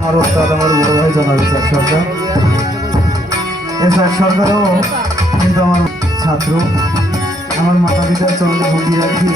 আমার ওস্তাদ আমার বড় ভাই জনাব ইসহাক সরকার। ইসহাক সরকারও কিন্তু আমার ছাত্র। আমার মাতা পিতার চরণে ভক্তি রাখি।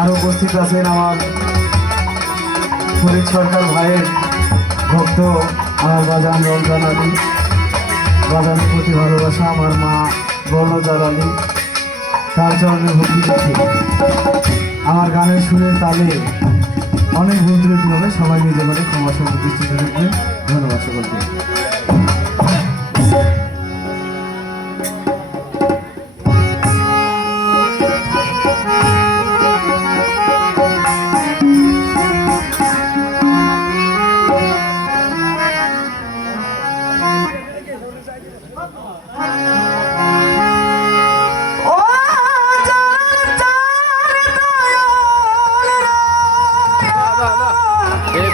আরও উপস্থিত আছেন আমার ফরিদ সরকার ভাইয়ের ভক্ত আমার বাজান রমজান আলী, বাজানের প্রতি ভালোবাসা আমার মা বর্ণজার আলী, তার চরণে ভক্তি রাখি। আমার গানের সুরের তালে অনেক ভুল ত্রুটি হবে, সবাই নিজে করে ক্ষমা সুন্দর দৃষ্টিতে দেখবেন। ধন্যবাদ সকলকে। এই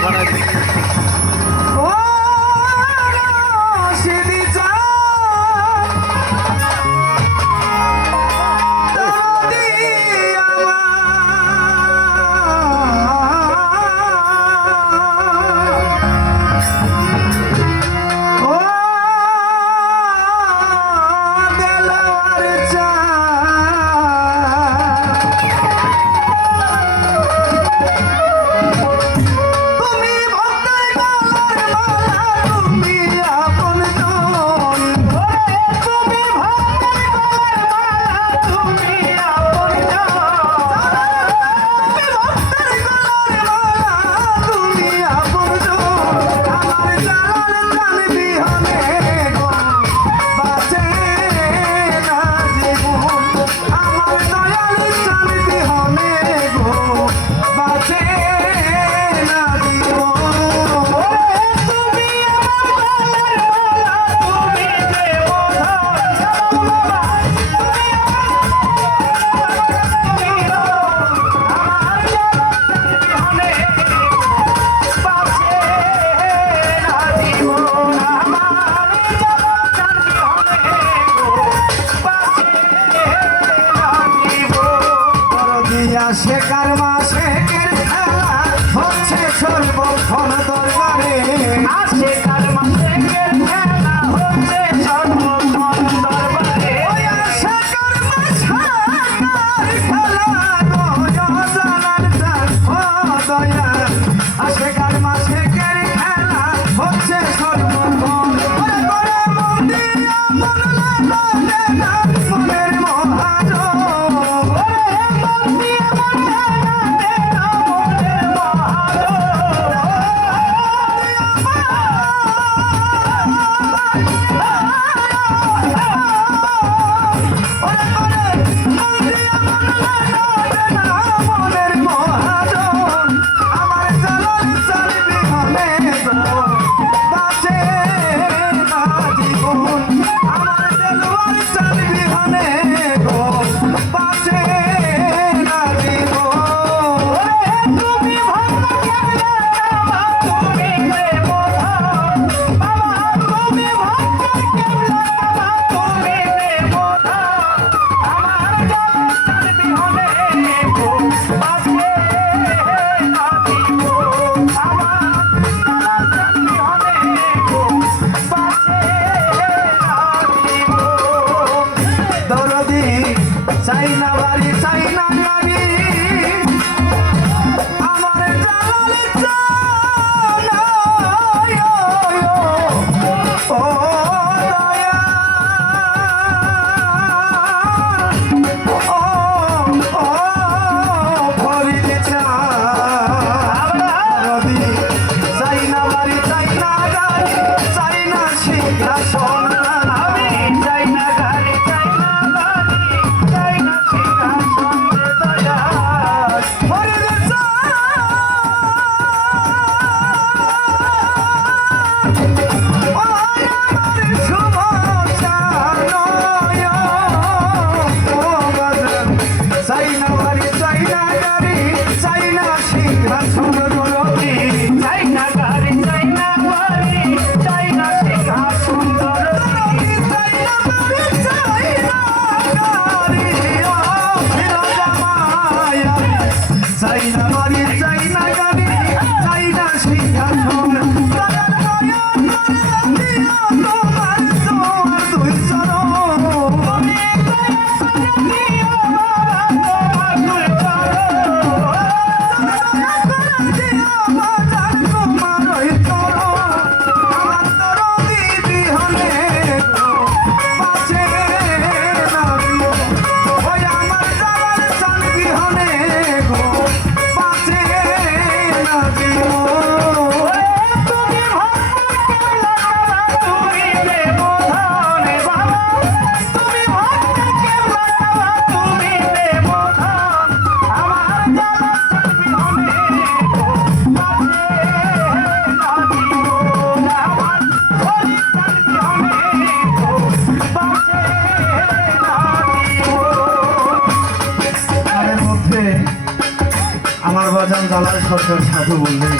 জালাল সরকার সাধু বললেন,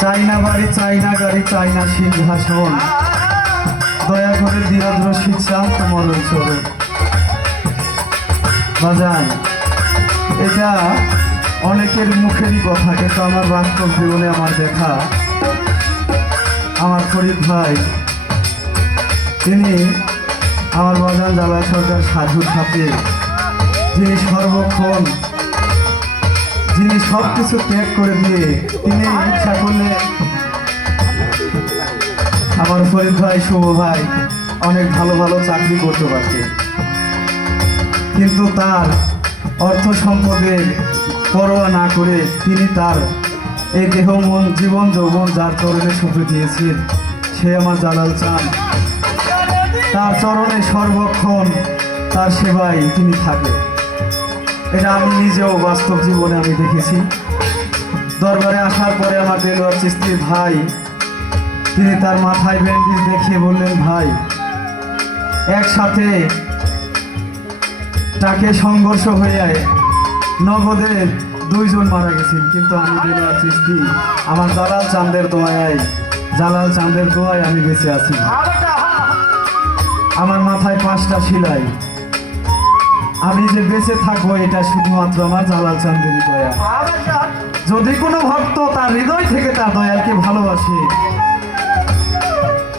চাই না বাড়ি, চাই না গাড়ি, চাই না সিংহাসন, দয়া করে দিয়াদ্র শিক্ষা তোমার ওই চরণ। বাজান, এটা অনেকের মুখেরই কথা, কিন্তু আমার বাস্তব জীবনে আমার দেখা আমার ফরিদ ভাই, তিনি আমার বাজান জালাল সরকার সাধুর সাথে যিনি সর্বক্ষণ, যিনি সব কিছু ত্যাগ করে দিয়ে তিনি ইচ্ছা করলে আমার ফরিদ ভাই, শুভ ভাই অনেক ভালো ভালো চাকরি করতে পারত, কিন্তু তার অর্থ সম্পদের পরোয়া না করে তিনি তার এই দেহ মন জীবন যৌবন যার চরণে সঁপে দিয়েছেন, সে আমার জালাল চান। তার চরণে সর্বক্ষণ তার সেবায় তিনি থাকে। এটা আমি নিজেও বাস্তব জীবনে আমি দেখেছি। দরবারে আসার পরে আমার দেলোয়ার চিস্তির ভাই, তিনি তার মাথায় ব্যান্ডেজ দেখিয়ে বললেন, ভাই একসাথে তাকে সংঘর্ষ হয়ে নগদে 2 জন মারা গেছেন, কিন্তু আমি দেলোয়ার চিস্তি আমার জালাল চাঁদের দোয়ায়, জালাল চাঁদের দোয়ায় আমি বেঁচে আছি। আমার মাথায় 5টা সেলাই, আমি যে বেঁচে থাকবো এটা শুধুমাত্র আমার জালাল চাঁদেরই দয়া। যদি কোনো ভক্ত তার হৃদয় থেকে তার দয়ালকে ভালোবাসে,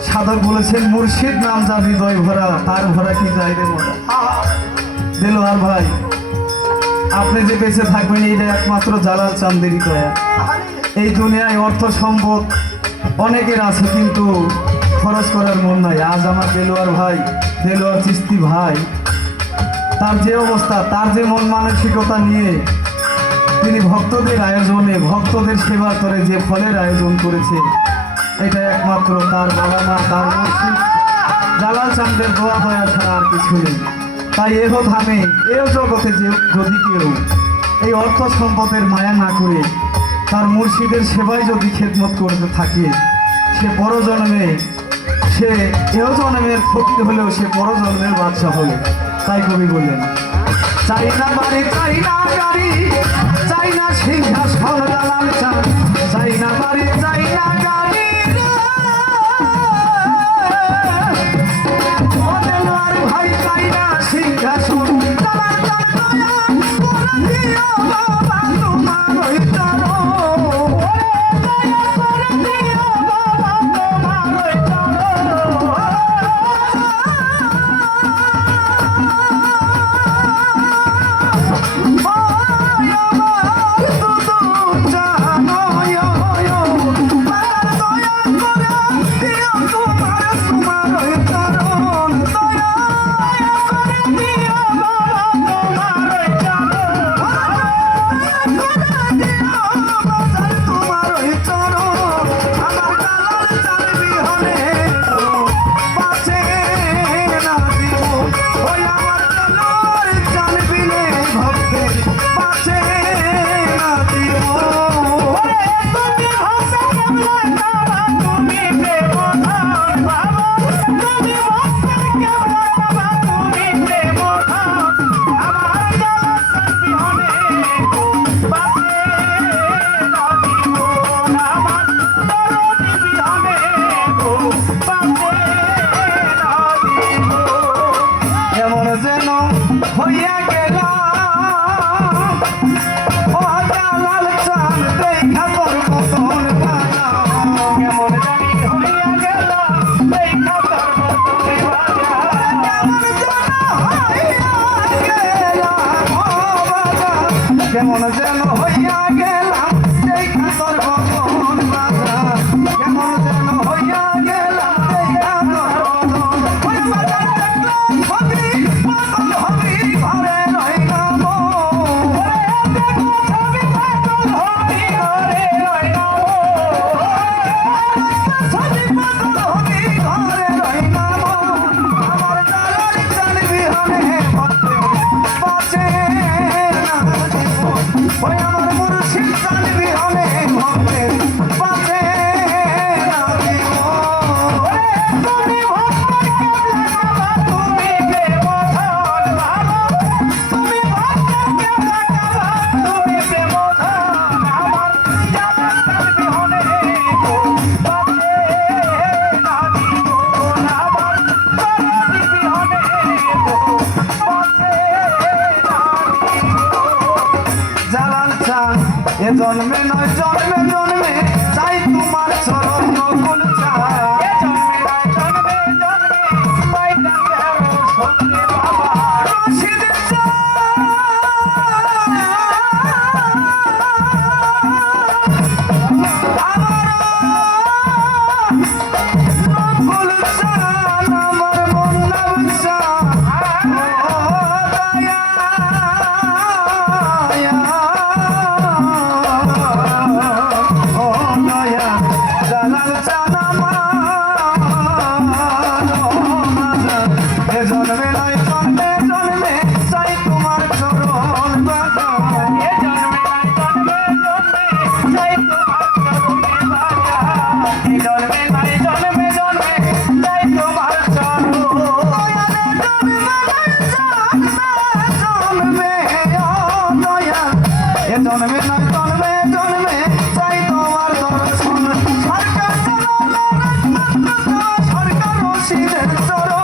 সাধক বলেছেন, মুর্শিদ নাম যার হৃদয় ভরা, তার ভরা কি যায় রে মরা। দেলোয়ার ভাই, আপনি যে বেঁচে থাকবেন এটা একমাত্র জালাল চাঁদেরই দয়া। এই দুনিয়ায় অর্থ সম্পদ অনেকের আছে, কিন্তু খরচ করার মন নাই। আজ আমার দেলোয়ার ভাই, দেলোয়ার চিস্তি ভাই, তার যে অবস্থা, তার যে মন মানসিকতা নিয়ে তিনি ভক্তদের আয়োজনে, ভক্তদের সেবা করে যে ফলের আয়োজন করেছে, এটা একমাত্র তার বাবা মা, তার মুর্শিদ জালাল চাঁদের দোয়া দয়া ছাড়া আর কিছু নেই। তাই এহ ধামে, এও জগতে যে যদি কেউ এই অর্থ সম্পদের মায়া না করে তার মুর্শিদের সেবায় যদি খেদমত করতে থাকে, সে পরজন্মে, সে এহ জন্মের ফকির হলেও সে পরজন্মের বাদশা হবে। তাই কবি বললেন, চাই না বাড়ি, চাই না গাড়ি, চাই না সিংহাসন, জালাল চাঁদ, চাই না বাড়ি, চাই না গাড়ি, দেলোয়ার ভাই, চাই না সিংহাসন, জালাল চাঁদ দিও বাবা তোমার ওই চরণ, দিও বাবা তোমার ওই চরণ। Oh, জন্মে নয় জন্মে জন্মে চাই তোমার চরণ নকুল চাই জন্মে নয় জন্মে জন্মে পাই না সত্যি বাবা রশিদ জন্মে নয় জন্মে জন্মে চাই তোমার চরণ বাজা জন্মে নয় জন্মে জন্মে চাই তোমার চরণ বাজা জন্মে নয় জন্মে জন্মে চাই তোমার চরণ জন্মে নয় জন্মে জন্মে চাই তোমার দর্শন সরকার সরকার রশিদের চরণ